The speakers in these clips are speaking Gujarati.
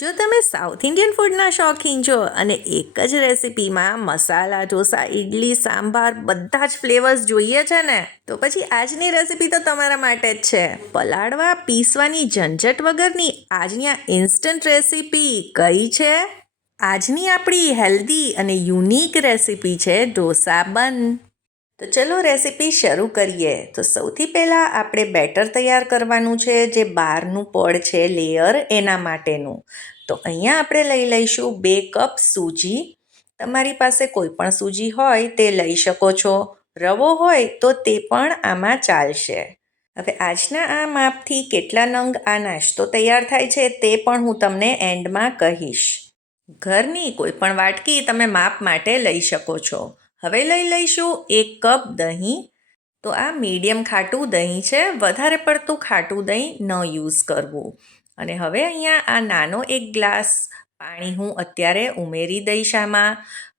જો તમે સાઉથ ઇન્ડિયન ફૂડના શોખીન છો અને એક જ રેસિપીમાં મસાલા, ઢોસા ઇડલી સાંભાર બધા જ ફ્લેવર્સ જોઈએ છે ને, તો પછી આજની રેસિપી તો તમારા માટે જ છે. પલાળવા, પીસવાની ઝંઝટ વગરની આજની આ ઇન્સ્ટન્ટ રેસિપી કઈ છે? આજની આપણી હેલ્ધી અને યુનિક રેસિપી છે ઢોસા બન. તો ચલો રેસિપી શરૂ કરીએ. તો સૌથી પહેલાં આપણે બેટર તૈયાર કરવાનું છે, જે બહારનું પડ છે, લેયર એના માટેનું. તો અહીંયા આપણે લઈ લઈશું બે કપ સૂજી. તમારી પાસે કોઈ પણ સૂજી હોય તે લઈ શકો છો. રવો હોય તો તે પણ આમાં ચાલશે. હવે આજના આ માપથી કેટલા નંગ આ નાસ્તો તૈયાર થાય છે તે પણ હું તમને એન્ડમાં કહીશ. ઘરની કોઈ પણ વાટકી તમે માપ માટે લઈ શકો છો. હવે લઈ લઈશું એક કપ દહીં. તો આ મીડિયમ ખાટું દહીં છે, વધારે પડતું ખાટું દહીં ન યુઝ કરવું. અને હવે અહીંયા આ નાનો એક ગ્લાસ પાણી હું અત્યારે ઉમેરી દઈશ આમાં.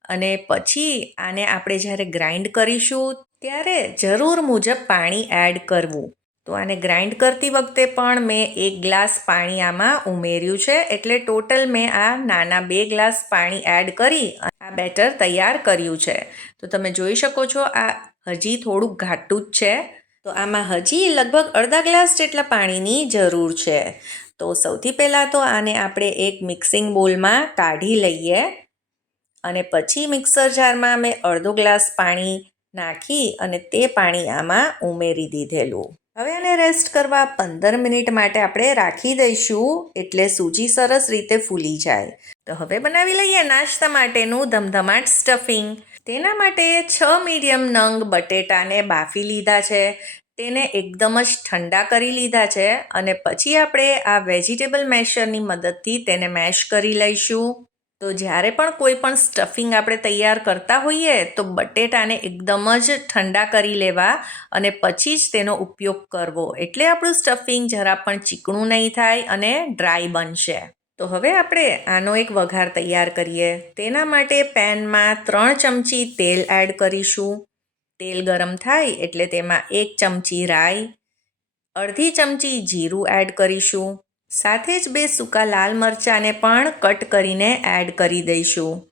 અને પછી આને આપણે જ્યારે ગ્રાઇન્ડ કરીશું, ત્યારે જરૂર મુજબ પાણી એડ કરવું. તો આને ગ્રાઇન્ડ કરતી વખતે પણ મેં એક ગ્લાસ પાણી આમાં ઉમેર્યું છે. એટલે ટોટલ મેં આ નાના બે ગ્લાસ પાણી એડ કરી આ બેટર તૈયાર કર્યું છે. તો તમે જોઈ શકો છો, આ હજી થોડુંક ઘાટું જ છે. તો આમાં હજી લગભગ અડધા ગ્લાસ જેટલા પાણીની જરૂર છે. તો સૌથી પહેલાં તો આને આપણે એક મિક્સિંગ બોલમાં કાઢી લઈએ અને પછી મિક્સર જારમાં મેં અડધો ગ્લાસ પાણી નાખી અને તે પાણી આમાં ઉમેરી દીધેલું. હવે આને રેસ્ટ કરવા પંદર મિનિટ માટે આપણે રાખી દઈશું, એટલે સૂજી સરસ રીતે ફૂલી જાય. તો હવે બનાવી લઈએ નાસ્તા માટેનું ધમધમાટ સ્ટફિંગ તેના માટે છ મીડિયમ નંગ બટેટાને બાફી લીધા છે. તેને એકદમ જ ઠંડા કરી લીધા છે અને પછી આપણે આ વેજીટેબલ મેશરની મદદથી તેને મેશ કરી લઈશું. તો જ્યારે પણ કોઈ પણ સ્ટફિંગ આપણે તૈયાર કરતા હોઈએ, તો બટેટાને એકદમ જ ઠંડા કરી લેવા અને પછી જ તેનો ઉપયોગ કરવો. એટલે આપણું સ્ટફિંગ જરા પણ ચીકણું નહીં થાય અને ડ્રાય બનશે. તો હવે આપણે આનો એક વઘાર તૈયાર કરીએ. તેના માટે પેનમાં ત્રણ ચમચી તેલ એડ કરીશું. તેલ ગરમ થાય એટલે તેમાં એક ચમચી રાઈ, અડધી ચમચી જીરું એડ કરીશું. સાથે જ બે સૂકા લાલ મરચાંને પણ કટ કરીને એડ કરી દઈશું.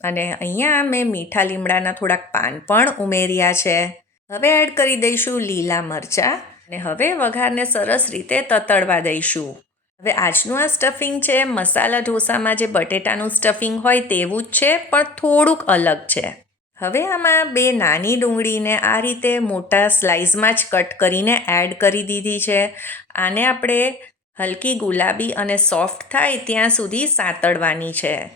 અને અહીંયા મેં મીઠા લીમડાના થોડાક પાન પણ ઉમેર્યા છે. હવે એડ કરી દઈશું લીલા મરચાં અને હવે વઘારને સરસ રીતે તતડવા દઈશું. હવે આજનું આ સ્ટફિંગ છે, મસાલા ઢોસામાં જે બટેટાનું સ્ટફિંગ હોય તેવું જ છે, પણ થોડુંક અલગ છે. હવે આમાં બે નાની ડુંગળીને આ રીતે મોટા સ્લાઇસમાં જ કટ કરીને એડ કરી દીધી છે. આને આપણે હલકી ગુલાબી અને સોફ્ટ થાય ત્યાં સુધી સાંતળવાની છે.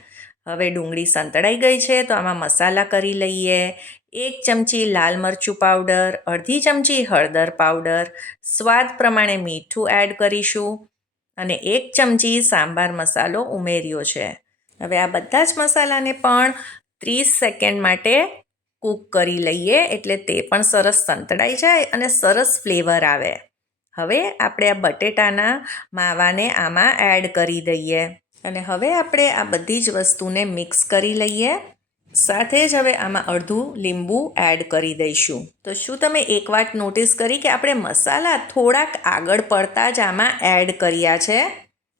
હવે ડુંગળી સંતળાઈ ગઈ છે તો આમાં મસાલા કરી લઈએ. એક ચમચી લાલ મરચું પાવડર, અડધી ચમચી હળદર પાવડર, સ્વાદ પ્રમાણે મીઠું એડ કરીશું અને એક ચમચી સાંભાર મસાલો ઉમેર્યો છે. હવે આ બધા જ મસાલાને પણ ત્રીસ સેકન્ડ માટે કૂક કરી લઈએ એટલે તે પણ સરસ સંતળાઈ જાય અને સરસ ફ્લેવર આવે. હવે આપણે આ બટેટાના માવાને આમાં એડ કરી દઈએ. અને હવે આપણે આ બધી જ વસ્તુને મિક્સ કરી લઈએ. સાથે જ હવે આમાં અડધું લીંબુ એડ કરી દઈશું. તો શું તમે એક વાત નોટિસ કરી કે આપણે મસાલા થોડાક આગળ પડતા જ આમાં એડ કર્યા છે?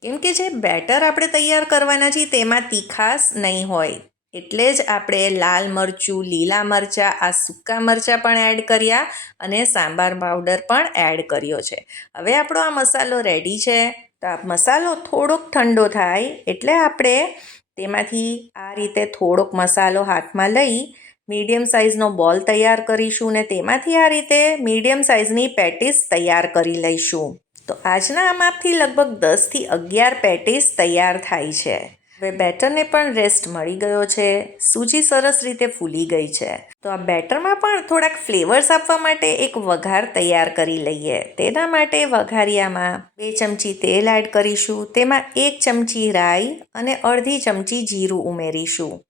કેમ કે જે બેટર આપણે તૈયાર કરવાના છીએ તેમાં તીખાસ નહીં હોય. એટલે જ આપણે લાલ મરચું, લીલા મરચાં, આ સૂકા મરચાં પણ એડ કર્યા અને સાંભાર પાવડર પણ એડ કર્યો છે. હવે આપણો આ મસાલો રેડી છે. તો આ મસાલો થોડોક ઠંડો થાય એટલે આપણે તેમાંથી આ રીતે થોડોક મસાલો હાથમાં લઈ મીડિયમ સાઇઝનો બોલ તૈયાર કરીશું ને તેમાંથી આ રીતે મીડિયમ સાઇઝની પેટીસ તૈયાર કરી લઈશું. તો આજના આ માપથી લગભગ દસથી અગિયાર પેટીસ તૈયાર થાય છે. હવે બેટરને પણ રેસ્ટ મળી ગયો છે. સૂજી સરસ રીતે ફૂલી ગઈ છે. તો આ બેટરમાં પણ થોડાક ફ્લેવર્સ આપવા માટે એક વઘાર તૈયાર કરી લઈએ. તેના માટે વઘારિયામાં બે ચમચી તેલ એડ કરીશું. તેમાં એક ચમચી રાઈ અને અડધી ચમચી જીરું ઉમેરીશું.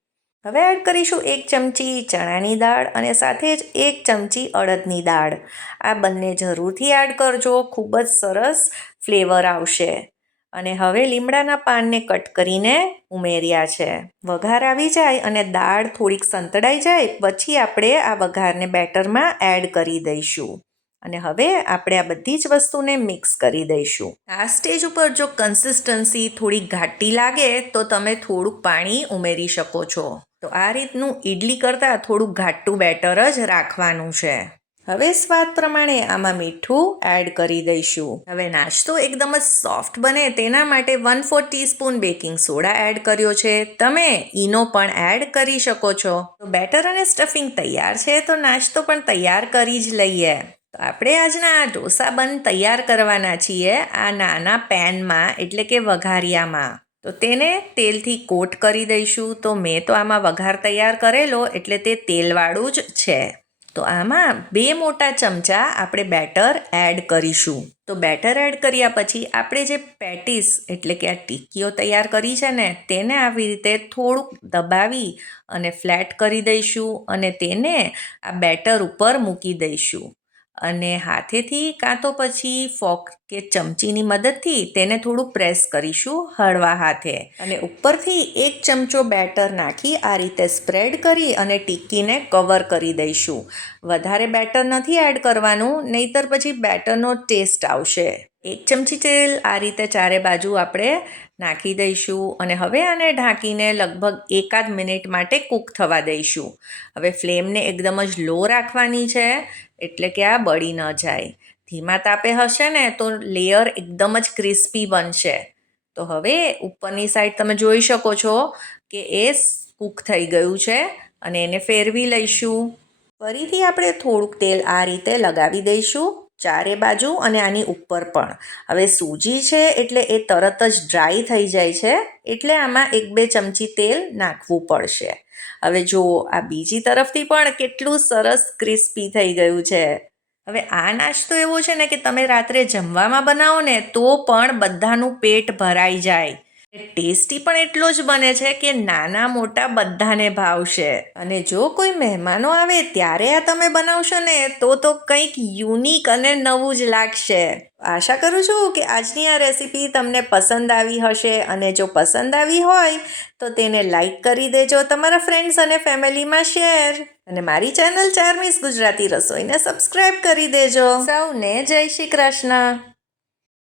હવે એડ કરીશું એક ચમચી ચણાની દાળ અને સાથે જ એક ચમચી અડદની દાળ. આ બંને જરૂરથી એડ કરજો. ખૂબ જ સરસ ફ્લેવર આવશે. અને હવે લીમડાના પાનને કટ કરીને ઉમેર્યા છે. વઘાર આવી જાય અને દાળ થોડીક સંતળાઈ જાય, પછી આપણે આ વઘારને બેટરમાં એડ કરી દઈશું. અને હવે આપણે આ બધી જ વસ્તુને મિક્સ કરી દઈશું. આ સ્ટેજ ઉપર જો કન્સિસ્ટન્સી થોડી ઘાટી લાગે, તો તમે થોડુંક પાણી ઉમેરી શકો છો. તો આ રીતનું ઇડલી કરતાં થોડુંક ઘાટું બેટર જ રાખવાનું છે. હવે સ્વાદ પ્રમાણે આમાં મીઠું એડ કરી દઈશું. હવે નાસ્તો એકદમ જ સોફ્ટ બને તેના માટે one four teaspoon baking soda add કર્યો છે. તમે ઈનો પણ એડ કરી શકો છો. તો બેટર અને સ્ટફિંગ તૈયાર છે તો નાસ્તો પણ તૈયાર કરી જ લઈએ. તો આપણે આજના આ ઢોસા બન તૈયાર કરવાના છીએ આ નાના પેનમાં એટલે કે વઘારિયામાં. તો તેને તેલથી કોટ કરી દઈશું. તો મેં તો આમાં વઘાર તૈયાર કરેલો એટલે તે તેલવાળું જ છે. તો આમાં બે મોટા ચમચા આપણે બેટર એડ કરીશું. તો બેટર એડ કર્યા પછી આપણે જે પેટીસ એટલે કે આ ટીકીઓ તૈયાર કરી છે ને, તેને આવી રીતે થોડુંક દબાવી અને ફ્લેટ કરી દઈશું અને તેને આ બેટર ઉપર મૂકી દઈશું. અને હાથેથી કાં તો પછી ફોક કે ચમચીની મદદથી તેને થોડું પ્રેસ કરીશું હળવા હાથે. અને ઉપરથી એક ચમચો બેટર નાખી આ રીતે સ્પ્રેડ કરી અને ટિક્કીને કવર કરી દઈશું. વધારે બેટર નથી એડ કરવાનું, નહીતર પછી બેટરનો ટેસ્ટ આવશે. એક ચમચી તેલ આ રીતે ચારે બાજુ આપણે નાખી દઈશું અને હવે આને ઢાંકીને લગભગ એકાદ મિનિટ માટે કૂક થવા દઈશું. હવે ફ્લેમને એકદમ જ લો રાખવાની છે, એટલે કે આ બળી ન જાય. ધીમા તાપે હશે ને તો લેયર એકદમ જ ક્રિસ્પી બનશે. તો હવે ઉપરની સાઈડ તમે જોઈ શકો છો કે એ કૂક થઈ ગયું છે અને એને ફેરવી લઈશું. ફરીથી આપણે થોડુંક તેલ આ રીતે લગાવી દઈશું. ચારે બાજુ અને આની ઉપર પણ. હવે સૂજી છે એટલે એ તરત જ ડ્રાય થઈ જાય છે, એટલે આમાં એક બે ચમચી તેલ નાખવું પડશે. હવે જુઓ આ બીજી તરફથી પણ કેટલું સરસ ક્રિસ્પી થઈ ગયું છે. હવે આ નાસ્તો એવો છે ને કે તમે રાત્રે જમવામાં બનાવો ને તો પણ બધાનું પેટ ભરાઈ જાય. ટેસ્ટી પણ એટલો જ બને છે કે નાના મોટા બધાને ભાવશે. અને જો કોઈ મહેમાનો આવે ત્યારે આ તમે બનાવશો ને, તો તો કંઈક યુનિક અને નવું જ લાગશે. આશા કરું છું કે આજની આ રેસીપી તમને પસંદ આવી હશે અને જો પસંદ આવી હોય, તો તેને લાઈક કરી દેજો તમારા ફ્રેન્ડ્સ અને ફેમિલીમાં શેર. અને મારી ચેનલ ચાર મિસ ગુજરાતી રસોઈને સબસ્ક્રાઈબ કરી દેજો. સૌને જય શ્રી કૃષ્ણ.